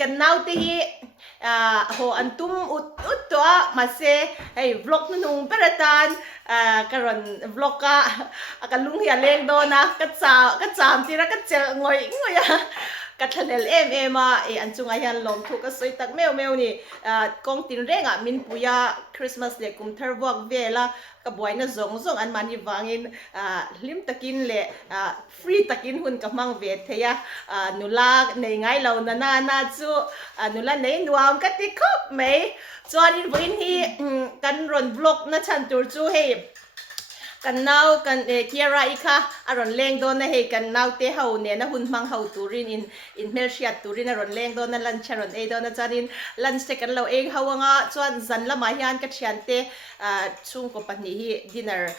กันนาวที่โหอันตุ้มอุดตัวมาเซ่ให้บล็อกนุ่งประธานการันบล็อกกันลุงเฮียเลี้ยงโดนะก็จามทีละก็เจองอยกัทะเลมาอันจุงอายันลมถูกก็สวยตักแมวนี่กองตินเร่งมินปุยาคริสต์มาสเล็กกุมเทอร์วอกเวล่ะกับไว้นะซงอันมันยวางินลิมตะกินเละฟรีตะกินหุ่นกับมังเวทเทียนุลาในไงเรานาจูนุลาในนวมกัติคบไหมจวนอินวินฮีกันรอนบล็อกนะฉันตัวจูให้กันนาวกันเคียร์อีค่ะอารอนเล่งโดนนะเฮกันนาวเตะเฮาเนี่ยนะหุ่นมังเฮาตูรินอินเมลเชียตูรินอารอนเล่งโดนนะลันช์อารอนโดนนะจารินลันช์เตกันเราเองเฮาว่าจวนจันละมายันกัดเชียนเตช่วงกบนี้ฮีดินเนอร์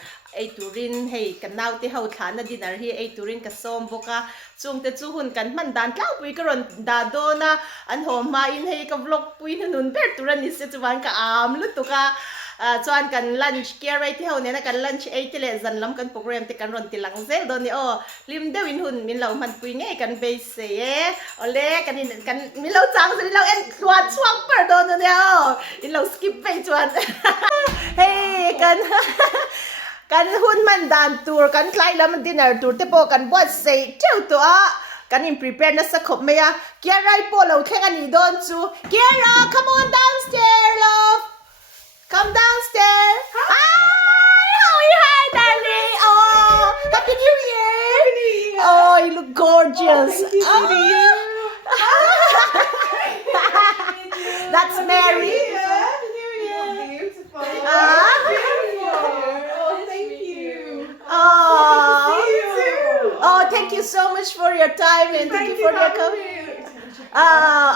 ตูรินเฮกันนาวเตะเฮาฐานนะดินเนอร์ฮีตูรินกับส้มบกะช่วงเตจูหุ่นกันมันดันเล่าปุยกรอนดาโดนะอันหอมมาอินเฮกับวล็อกปุยนุนเปิดตูรันนิสจวนกับลุตุกะจวนกันลันช์เกียร์ไรที่เฮาเนี่ยนะกันลันช์ที่เลจันล้ำกันโปรแกรมที่กันรอนที่หลังเซลโดนนี่ลิมเดวินหุ่นมินเรามันปุยง่ายกันเบสเซ่เล่กันนี่กันมินเราจังสิมินเราชวนช่วงเปิดโดนเนี่ยมินเราสกิปไปชวนเฮ้กันหุ่นมันดันตัวกันคล้ายแล้วมันดินเนอร์ตัวเตโปกันบวชเซ่เจ้าตัวกันอินพรีเพร์นะสักขบไหมอะเกียร์ไรโปเราแข่งกันนี่โดนจูเกียร์ come on downstairs love come downstairs how are you hi darling happy new year you look gorgeous that's Mary beautiful thank you so much for your time and thank you for your comment.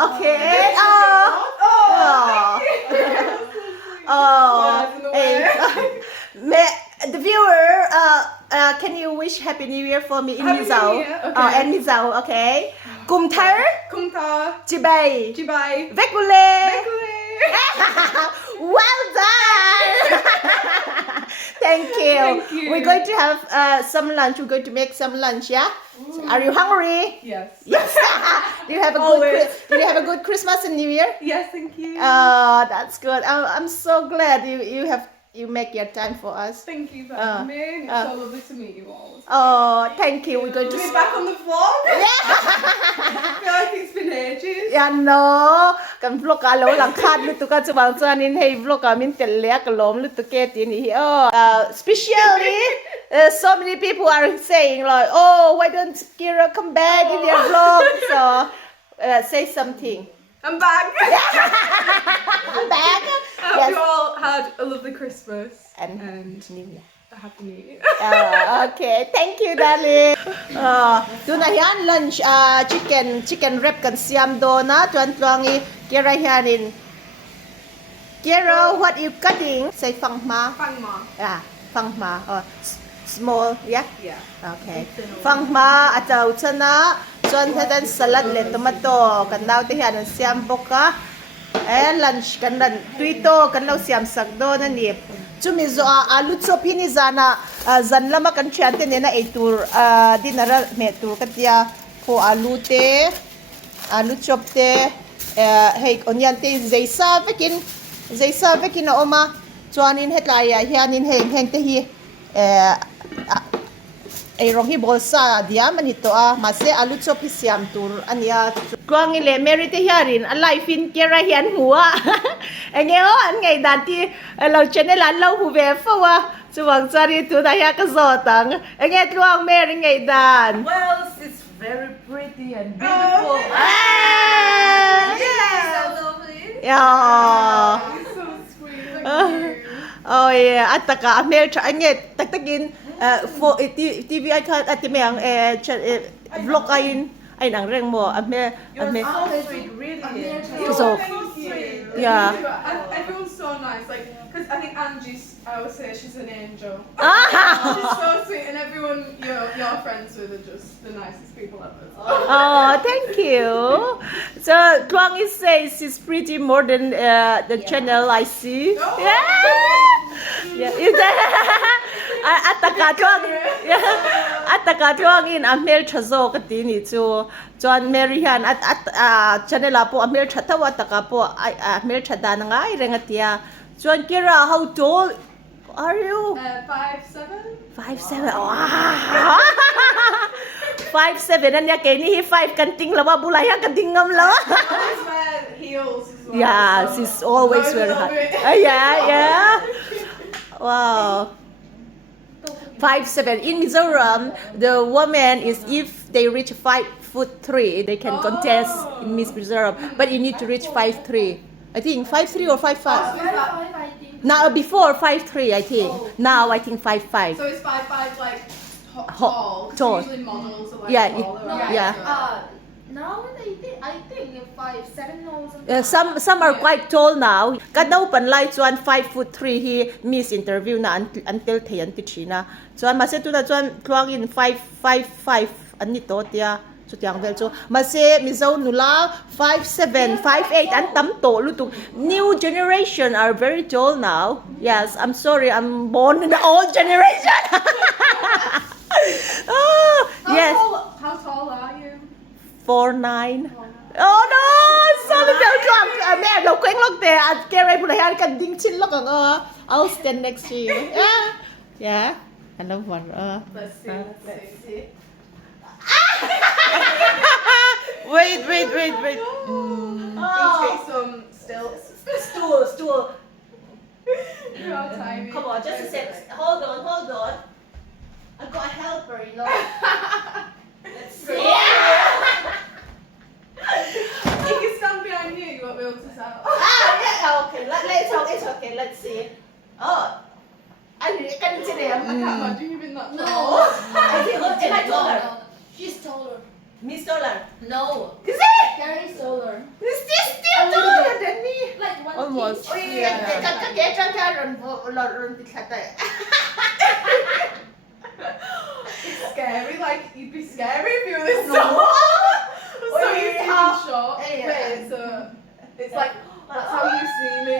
Okay. The viewer, can you wish Happy New Year for me in Mizao? And Mizao, okay. Kumtar, Jibay, Vekule. Well done. Thank you. We're going to have some lunch. We're going to make some lunch, yeah? Are you hungry? Yes. Do you have a good Christmas and New Year? Yes, thank you. Oh, that's good. I'm so glad you make your time for us. Thank you for having me. It's so lovely to meet you all. Oh, thank you. We're going to be back on the vlog. I feel like it's been ages. Yeah, no. Kan vlog ka lo lang khat lu tu ka chuwang chuan in hey vlog ka min tel le ka lom lu tu ke tin hi especially so many people are saying like, oh, why don't Kira come back in your vlog? So say something. I'm back. I'm back. I hope you all had a lovely Christmas and New Year. A happy New Year. Okay, thank you, darling. Tu na yan lunch chicken wrap kan siam do na tuan tuangi Kira hianin. Kira, what you cutting? Say fang ma. Fang ma. Small, yeah? Yeah. Okay. Fang ma ataw chana chuan hedan salad le tomato kan daw te hian siam boka. Lunch kan ran tuito kan lo siam sak do na ni. Chumi zo alu chop hini zana zan lama kan chiante ne na eitur dinara me tur katia ko alu chop te hey onion te zaisa vekin oma chuanin hetlaya hianin heng te hi rong hi bolsa dia manito mase alu chop hi siam tur ania kwang ile Mary te hiarin alai fin kera hian huwa engeo an ngai dan ti lo channel an lo hu ve fawa chuwang chari tu da ya ka zo tang enge tluang Mary ngai dan Well, it's very pretty and beautiful. Yeah. So lovely. Yeah. It's so sweet. Thank you. Oh yeah, ataka Mary cha enge taktakin for TV I can at meang vlog ay nang reng mo You're so sweet, really. So Sweet. yeah. Everyone's so nice. Like, because I think I would say she's an angel. She's so sweet, and everyone you're friends with are just the nicest people ever. Oh, thank you. So Tuang is says she's pretty more than the channel I see. Oh. Yeah. Is that at taka tuang in amel chazo katini chu John Marian at chanela po amel chatawa taka po amel chadana ngai rengatia John Kira how tall are you 5'7". 5'7". Wow. 5'7" and yake ni 5 kanting lawa bulaya kantingam lawa. Always wear heels as well. Yeah, so she's always those wear are high. a bit- Yeah. Wow. 5'7". In Mizoram, the woman is if they reach 5'3", they can contest in Miss Mizoram. But you need to reach 5'3". I think 5'3" or 5'5". I think. Now before 5'3", I think. Now I think 5'5". So it's 5'5", like Tall. tall. Tall. Usually models are like Yeah, taller. No, right? yeah. Now I think 5'7" or something. Some are quite tall now. Kadaw panlay chuan 5'3" he miss interview na until Thiante China. Chuan masetu na chuan tuang in 5'5" anito tia chu tiang vel chu mase mizo nula 5'7", 5'8" an tam to lutuk. New generation are very tall now. Yes, I'm sorry, I'm born in the old generation. Yes. How tall are you? 4'9". Oh no! Sorry, mẹ đâu quên lúc thế anh kêu em phụ hay cần đinh chín lúc I'll stand next to you. Yeah. I love one. Let's see. Let's see. Wait. You take some stills. Stool. You are tiny. Come on, just a sec. Hold on. I got a helper, you know. Let's see. If you stand behind you, you won't be able to tell. Yeah. Okay. It's okay. Let's see. Oh. I can see them. I can't imagine you being that No. tall. I think. Am I taller? No. She's taller. Miss taller. No. Is it? Carrie's taller. Is this still taller than me? Like 1 Almost. inch. Oh yeah. It's scary. Like you'd be scary if you were this tall. So Oh, you're yeah. short. Yeah. Wait, so it's like that's how you see me.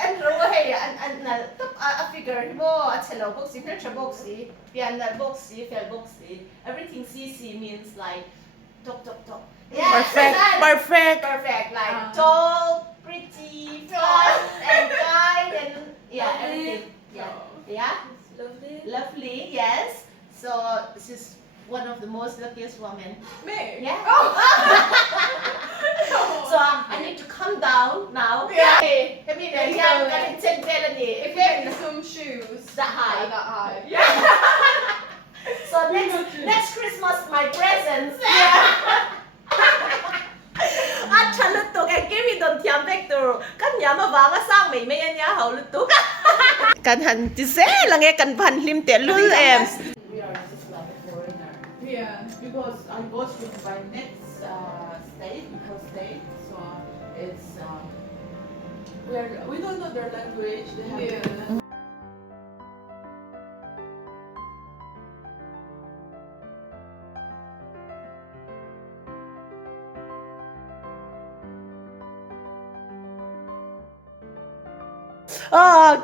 And hey, and a figure mo at hello boxy, picture boxy, piano boxy, fell boxy. Everything CC means like top. Yeah, Perfect. perfect. Like tall, pretty, fun, and kind, and yeah, everything. Yeah, lovely. Yes. So this is one of the most luckiest women. Me? Yeah. Oh. So I need to come down now. Yeah. Hey, I mean, yeah, I can take Melanie. If you get some shoes That high. That high. So next Christmas, my presents. At chaluto kay Kimi don Thiante to. Kanya mabanga sang may niya hauluto. Kanhan tise lang kan pan hlimte lul em. We are just like a foreigner. Yeah. Because I go to my next state, so it's we don't know their language. They have Yeah.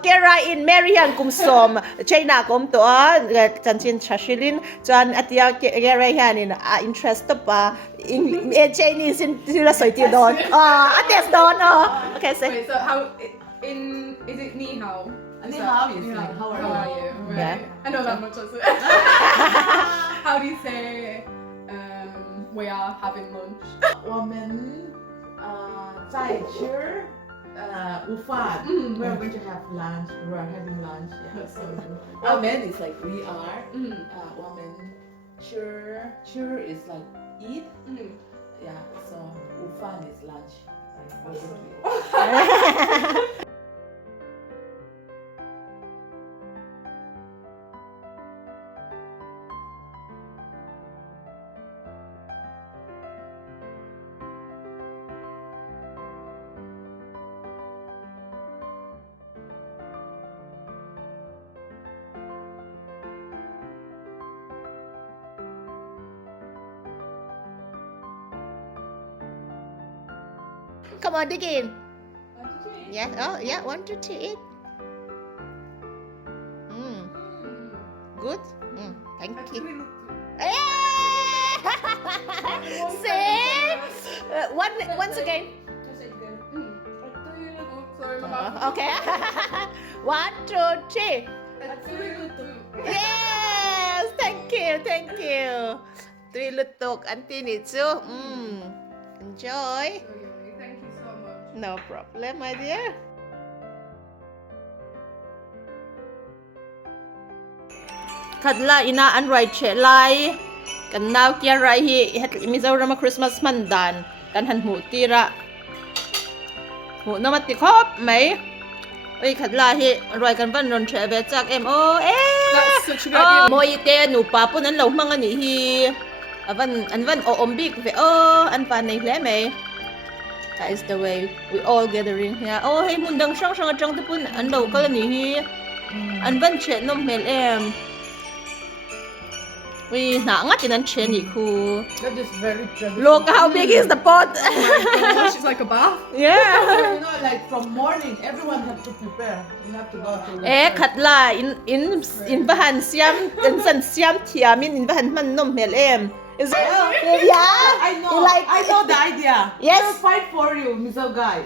Kera in Marian kumsom China kum to chanchin chashilin chan atia kera han in interest pa in Chinese in sila soiti don. Ates don. Okay, say. Wait, so how in is it ni hao? Ni hao is like how are you? Right. Yeah. I know that much. Also. How do you say we are having lunch? 我们在吃午饭 We're going to have lunch. We're having lunch. Yeah. That's so cool. 我们 is like we are. 我们 吃 is like eat. Yeah. So 午饭 is lunch. Like, basically. Come on, dig in. Yeah. Oh, yeah. 1, 2, 3, eat. good. Thank At you. tui lutu. Say once again. At tui lutu. Sorry, my mouth. Okay. 1, 2, 3. At tui lutu. Yes, thank you. Tui lutuk Auntie Nitsu. Enjoy. So yummy. Thank you so much. No problem, my dear. Kadla ina an right che lai kan naw kia rai hi het Mizoram Christmas hmandan kan han mu tira mu na mati khop mai oi kadla hi roi kan van ron che ve chak em o That's such a good idea. moi te nu pa pun an lo mang ani hi an van o ombik ve o an pa nei hle mai. That is the way we all gathering here. Oh hey mun dang sang sang atang te pun an lo kal ani hi an van che nom mel em. We not in a chenny cool. That is very traditional. Look how big is the pot. Gosh, it's like a bath. Yeah. You know, like from morning, everyone have to prepare. You have to go to. Katla in bahan siam in san siam tiamin in bahan man nom mel em. Is it? Yeah. I know. You like I know the idea. Yes. I'll fight for you, Miso guy.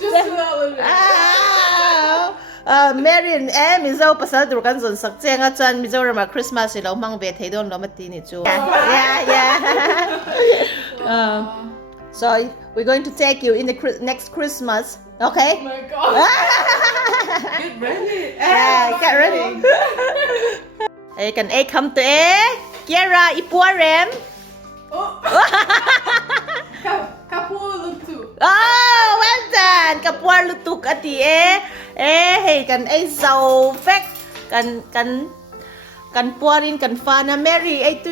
Just a little bit. Marin Mizo pasal kan zon sak cheng a chan Mizoram Christmas lo mang ve thei don lo mati ni chu. Yeah. So we're going to take you in the next Christmas, Oh okay? my god. Get ready. Yeah, get ready. Hey, can I come to Kiera ipuarem? Oh. Kapu lutu. Oh, well done. Kapuar lutuk ati hey, kan zau fek kan puarin kan fana Mary tu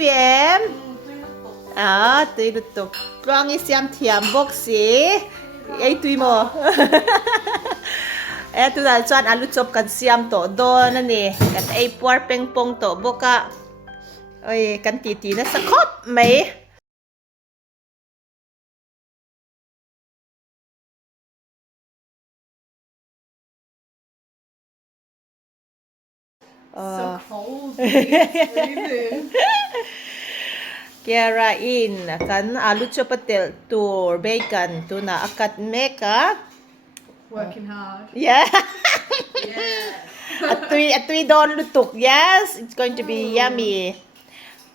tui lutuk. Tuang isiam tiam boxi. Tu mo. Tu dah chuan alu chop kan siam to don ani. Kan puar pengpong to boka. Oi, kan titi na sakop mai. So cold. It's freezing. Kera in kan alu chopatel tour bacon tuna akat meka. Working hard. Yeah. Yeah. Atui don lutuk. Yes, it's going to be yummy.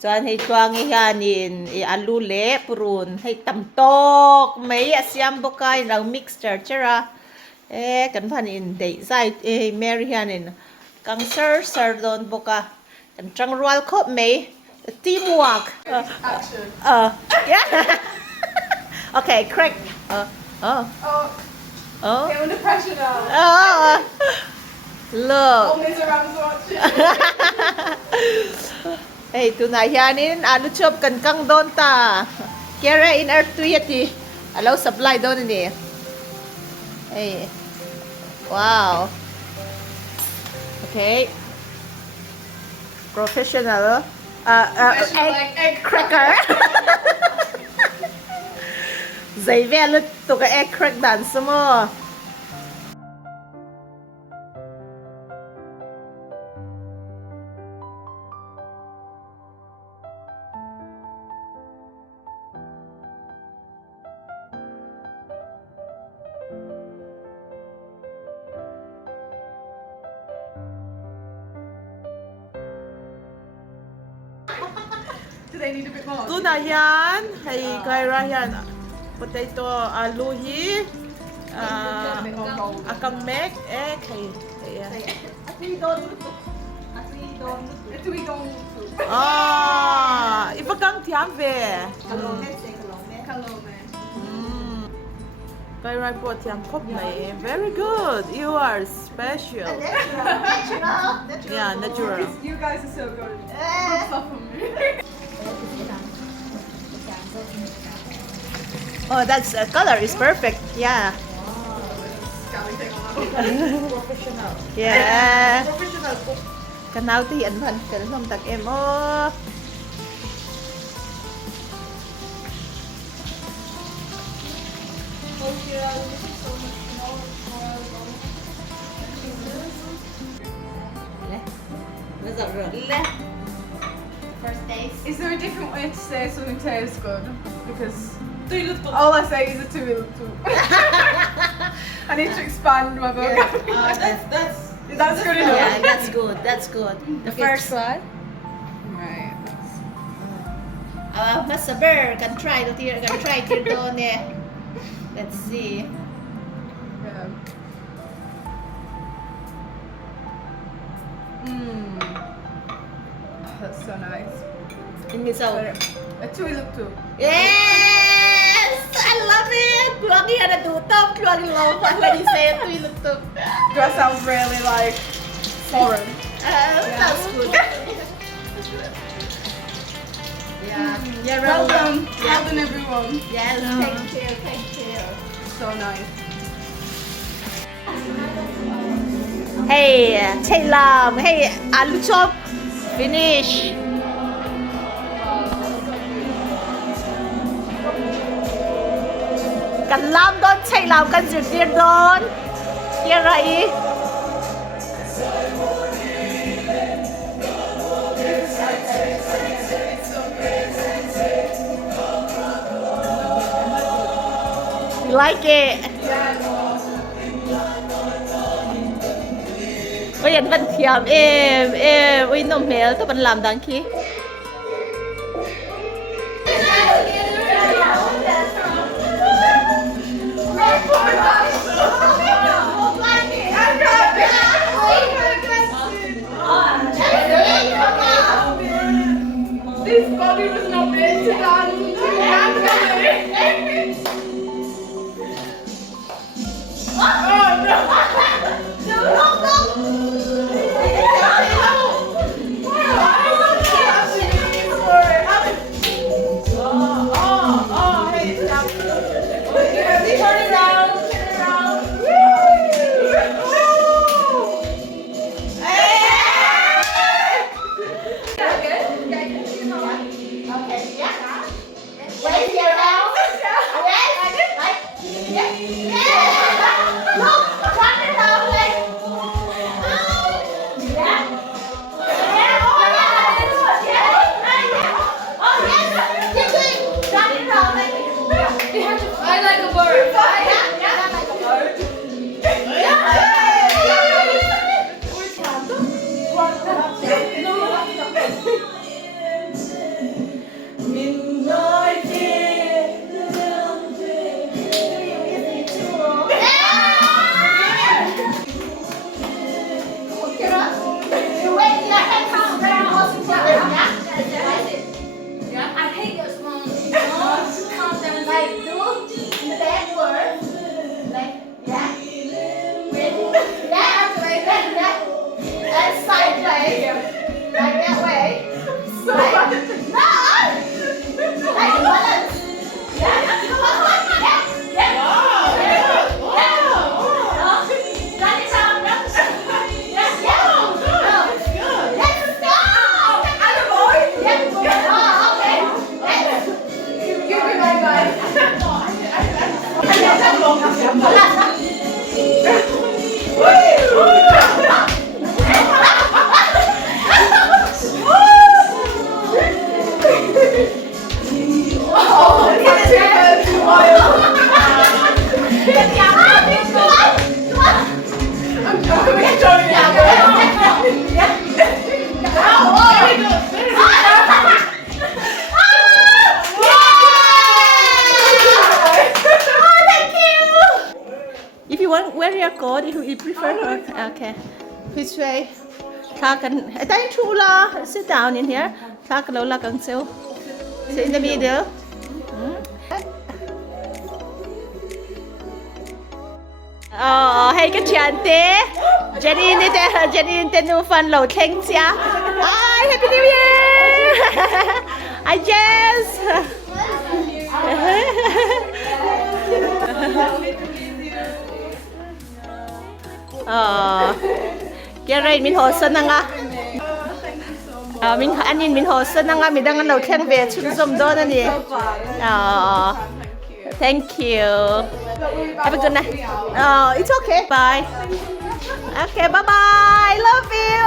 Chuan hei tuang hianin alu le purun hei tamtok mai asiam bokai rang mixture chera. Kan phan in dei zai Mary hianin kang sir don boka kan trang rual khop mai teamwork. Action. Yeah. Okay, crack. Oh, Oh. get under pressure now. Look. All Mizoram's watching. Hey, tunay hianin alu chop kan kang don ta. Kera in earth tuyati. Alaw supply don ni. Hey. Wow. Okay. Professional. Egg cracker. Zai ve lut to ka egg crack dan mo. Do they need a bit more? Ito na yan. Hay Kyra yan. Potato aluhi. Akang mek. Kay. Do we go to Iba kang tiamve. Kalome? Kyra po tiam kop na Very good. You are special. Yeah, natural. You guys are so good. Good stuff on me. Oh, that's color is perfect. Yeah. Scally thing on that. Professional. Yeah. Professional cook. Kanaw ti an van kel nom tak em oh. First days. Is there a different way to say something tastes good? Because all I say is a tuilutu. I need to expand my vocabulary. That's good enough. Yeah, that's good. That's good. The first one. Right. Master Bear can try to hear. Can try to do it. Let's see. Yeah. That's so nice. In miso. A tuilutu. Yes, I love it. Kluagi ada tutup, kluagi lompat lagi saya tu itu. That sounds really like foreign. That's good. Yeah, yeah, Well done. Yeah. Well done, everyone. Yes, thank you, thank you. So nice. Hey, Chai Lam. Hey, aloo chop. Finish. Cần làm đón Chai Lam cần dự tiên đón. Kia rậy. You like it? Bây giờ vẫn thiểm em uy nôm mèo tôi vẫn làm đáng khi. This body was not meant to dance. Oh no! I like a bird. I like a bird. I hate this one. Calm down, like do the bad word. Like yeah. Yeah, like that. And sideways. Like that way. So Like, no! Like balance. Yeah. Come on. Yeah. Yeah. Yeah. No. Turn it around. No. Yeah. Yeah. No. Let's go. Yeah. Oh, okay. Let's give me my mind. If you want, where you go, if you prefer, okay. Which way? Talk and thank you la. Sit down in here. Talk low la kang siêu. Sit in the middle. Oh, hey cái Thiante. Jenny đi đây, Jenny tên nu fan lẩu thanh chia. Hi, Happy New Year. Hi Jess. Kia rồi mình hồ sơn nga. Mình anh nhìn mình hồ sơn nga mình đang ăn lẩu thanh về chút zoom đó nè đi. Thank you. Have a good night. Oh, it's okay. Bye. Okay, bye bye. Love you.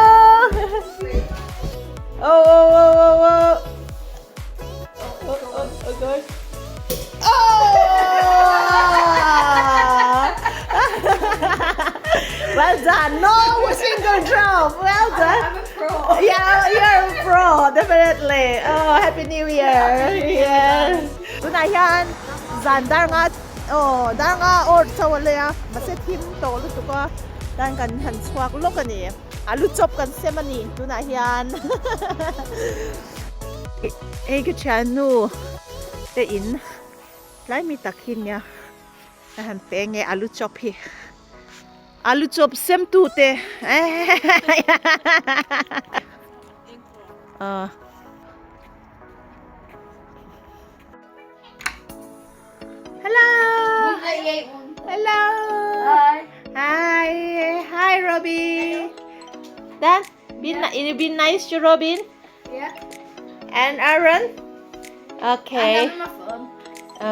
Oh, oh, oh, oh, oh. Oh, oh, oh, gosh. Oh! Well done. No single drop. Well done. I'm a pro. Yeah, you're a pro, definitely. Oh, Happy New Year. Yes. Tunayan, Zan daranga, oh, daranga or tawalaya, masetim to luto ko. Dan kan han swak lokani. Alu chop kan semani tunayan. Eh, cái chanu te in lại mi takin nha. Han pe nge alu chop hi. Alu chop sem tu te. Hello. Hello. Hi. Hi, Robin. Dan, be nice to Robin. Yeah. And Aaron. Okay. I'm on my phone.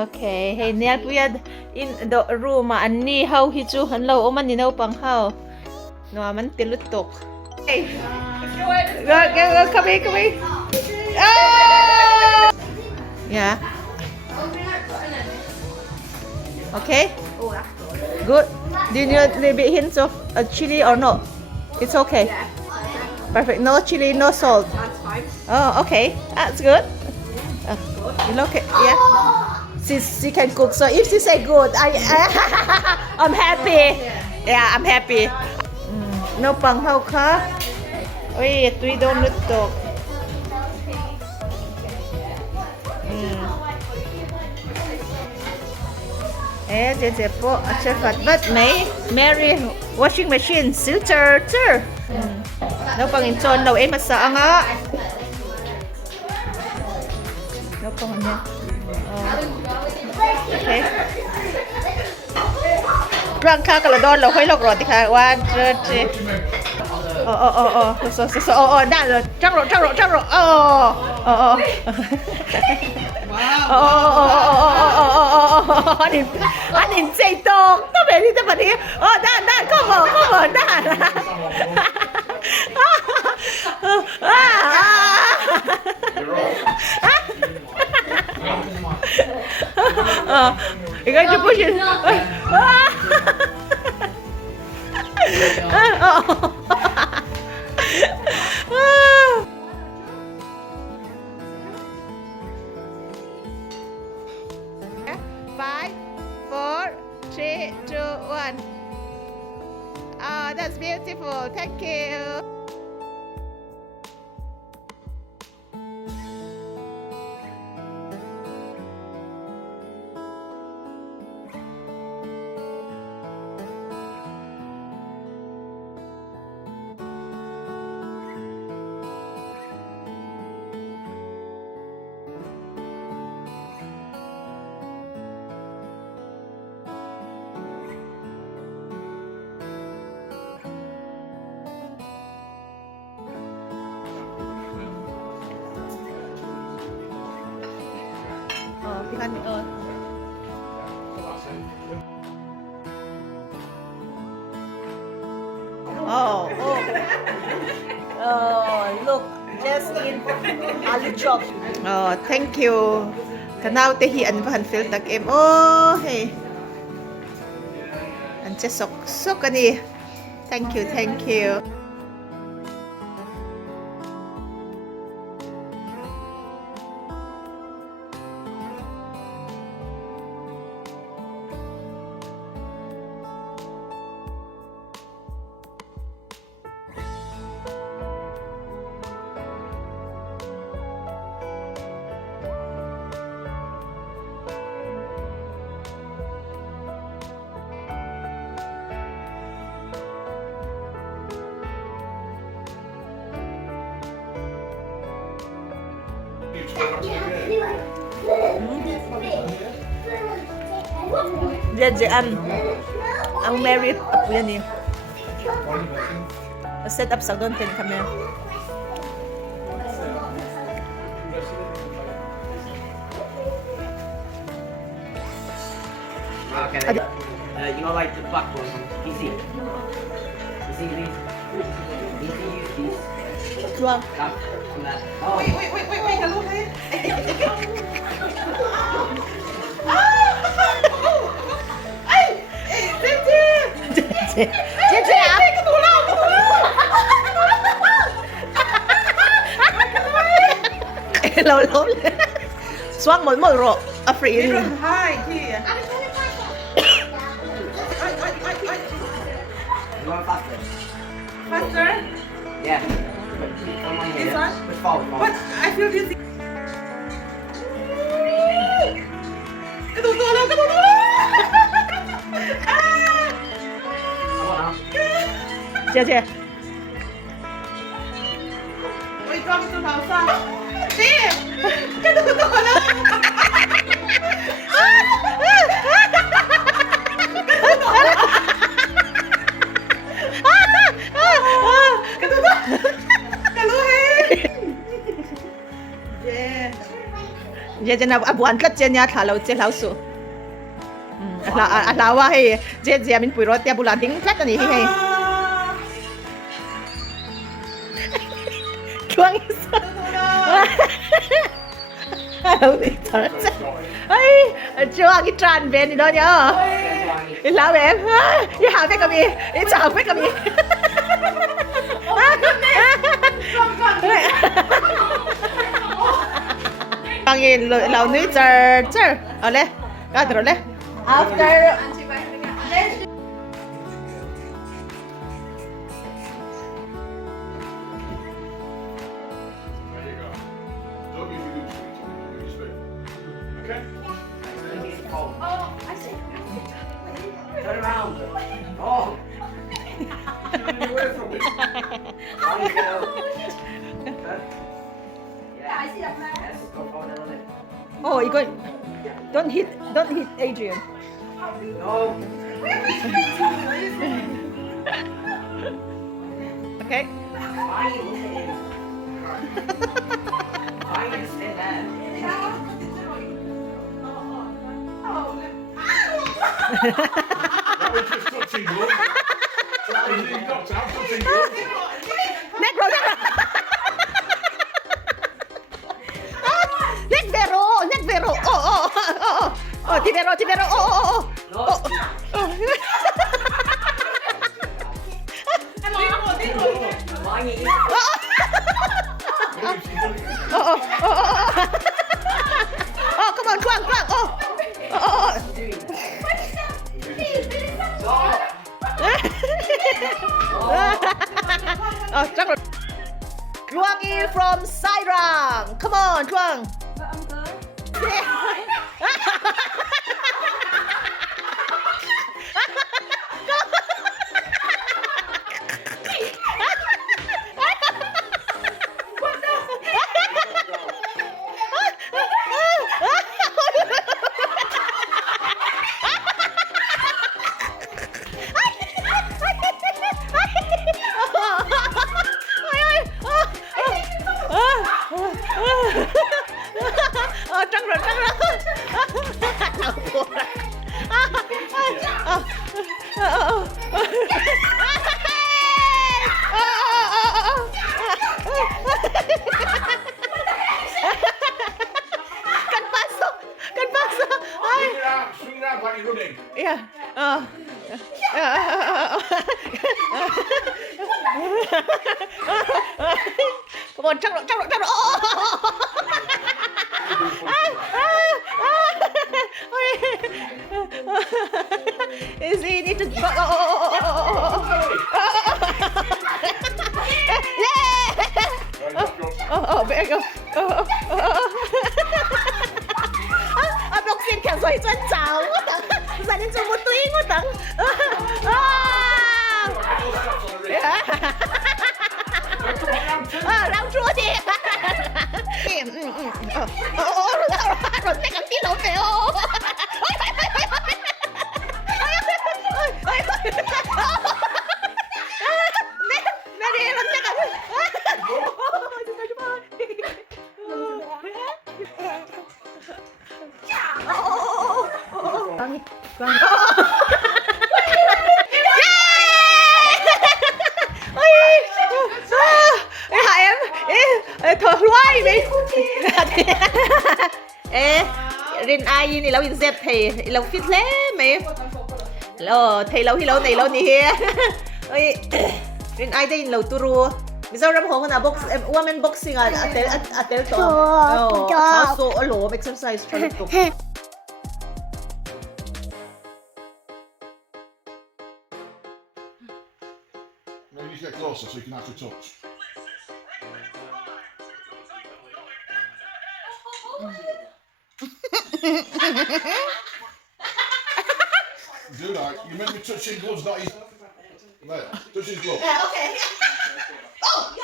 Okay. Hey, niya puya in the room an ni how hi chu han lo oman ni no pang how. No man tilutok. Hey. Go, come here. Oh! Yeah. Okay. Oh, that's good. Good. Do you need a little bit hints of chili or no? It's okay. Yeah. Perfect. No chili, no salt. That's fine. Oh, okay. That's good. You look it, yeah. She can cook. So if she say good, I'm happy. Yeah, I'm happy. No pang hao ka. Oi, tui dom lutok. Eh, dễ po. Chef but mấy Mary washing machine filter. No pang in chon đâu em mà sợ ngó. No pang nha. Okay. Rang ka kala don lo hoi lok ro ti kha 1 2 3. So đã rồi. Trăng rồi. Anh nhìn chạy tông. Tao về đi tao bật đi. Đan, cover, đan. You're going to push it. Five, four, three, two, one. Oh, that's beautiful. Thank you. Pihan look, just in alu chop. Oh, thank you. Kanaw te hi an van fil tak em. Oh, hey. An che sok ani. Thank you. Dia ăn ang merit up yan eh. Set up sa doon tin kami. Okay. You know, like the back one, easy. You see this? Easy use this. Chuang. That, that. Oh. Wait, hello, hey. Thiante à? Lâu lắm. Xoang mỗi mỗi rộ. Afrin. Hi, here. You want faster? Faster. Yeah. Come on here. This one? Just forward. But I feel dizzy. Cái đầu to lên. Come on now. Thiante. Ôi, con tôi bảo sao? Đi. Cái đầu to lên. Giờ chân nào buồn cất chân nhà thả lâu chân lâu su. Là wa hay giờ mình bùi rồi tiệp bùn đỉnh cất anh ấy hay. Chuang. Đâu đi thở. Ây, chuang cái tràn về đi đó nhá. Lão em, đi học với cái gì? Đi chào với cái gì? Bằng yên lão nữ chờ chờ ở đây, cái đó đây. After There you go. Don't usually do straight. Okay? Turn around. Oh. Turn away from it. On you go. Good. Yeah. Yes, go forward a little bit. oh, you go. Don't hit Adrian. No. Okay. Why are you looking at him? Why are you saying that? That was just touching blood. That was in knocked out touching blood. Neck roll. Neck vero. Oh, ti vero. Oh. No. Why are you eating? Oh, come on, Chuang. Oh. Doing that? Oh, Chuang. Chuang is from Sairang. Come on, Chuang. Trăng rồi. Đau buồn. Can paso. Swing it out like you're running. Yeah. Come on, trăng rồi. Is he need to go? Yeah. There you go. Bốc xin kẹo rồi chân cháu. Giờ đến chung một túi một tầng. Rau chua đi. Rồi tay cầm tí lỗ về ô. Mẹ đi làm tay cầm. Thôi Ê, rin ai in lâu in dẹp thì lâu fit lắm mày. Lo thầy lâu hi lâu này lâu nè. Ôi, rin ai đây lâu turu. Bisa ram ho na box women boxing atel to. Oh, so a lot of exercise trying to. Maybe you get closer so you can actually touch. Do that. You meant me touching gloves, not his. There, touch his gloves. Yeah, okay. Oh,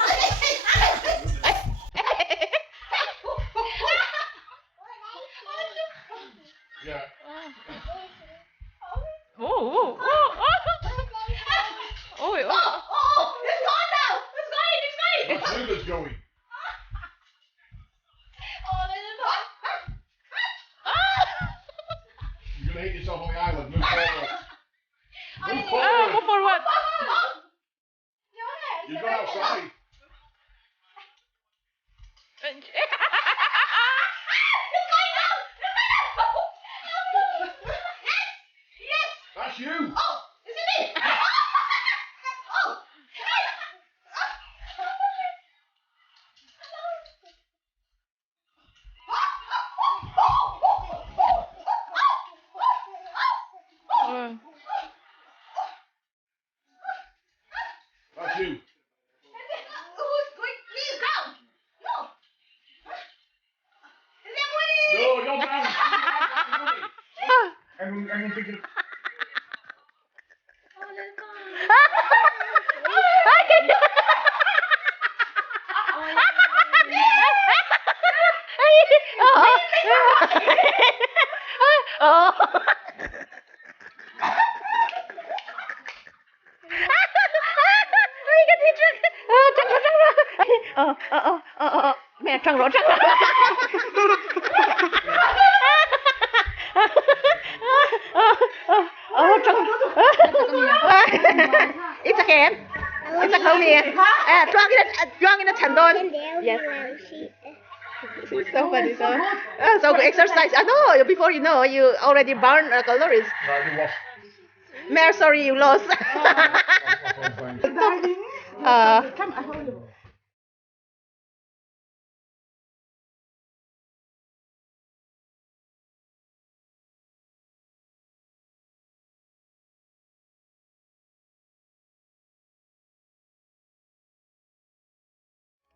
Yeah. Oh, it's gone now. It's going. That's you that's going. You're gonna hit yourself on the island. Move forward. Move forward. Move forward. You've gone outside. That's you. That's you. No, don't bounce. I'm thinking. Mẹ trăng rồi. It's a can. It's a conhun. Drunk in a tendon. Yes. So funny. So good exercise. I know. Before you know, you already burned calories. Right, you lost. Mare, sorry, you lost. Come, I hold you.